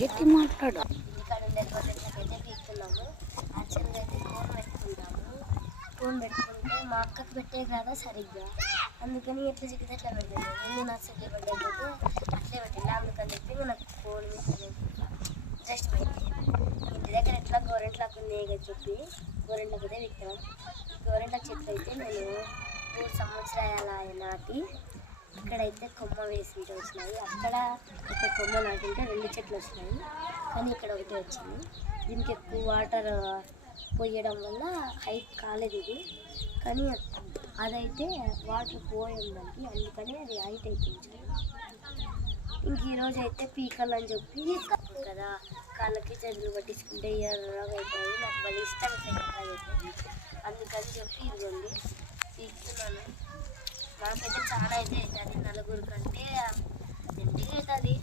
గట్టి మాట్లాడు. ఇంటికాడ ఉండే గొర్రెలకైతే పీకుతున్నాము. యాక్చువల్గా అయితే కోన్ పెట్టుకుంటాము. కోన్ పెట్టుకుంటే మా అక్కకు పెట్టే కదా సరిగ్గా, అందుకని ఎట్లా చిక్కితే అట్లా పెట్టాను. ముందు నా చెల్లి పడ్డైపోతే అట్లే పెట్టింది. అందుకని చెప్పి నాకు కోన్ మీద ఇంట్రెస్ట్ పోయింది. ఇంటి దగ్గర ఎట్లా గోరెంట్లకు ఉంది కదా చెప్పి గోరెంట్లకు అయితే విత్తనం. గోరెంట్ల చెట్లు అయితే నేను 3 సంవత్సరాల నాటి ఇక్కడైతే కొమ్మ వేసి వచ్చినాయి. అక్కడ ఒక కొమ్మ నాటింటే 2 చెట్లు వచ్చినాయి, కానీ ఇక్కడ ఒకటి వచ్చింది. దీనికి ఎక్కువ వాటర్ పోయడం వల్ల హైట్ కాలేదు ఇది, కానీ అదైతే వాటర్ పోయింది దానికి, అందుకని అది హైట్ అయిపోయింది. ఇంక ఈరోజు అయితే పీకలని చెప్పి కదా కాళ్ళకి చేతులు పట్టించుకుంటే ఎర్రగా అవుతుంది. నాకు మళ్ళీ ఇష్టం అవుతుంది, అందుకని చెప్పి ఇదిగోండి పీకుతున్నాను. నాకైతే చాలా అయితే అవుతుంది, 4 కంటే దండిగా అవుతుంది.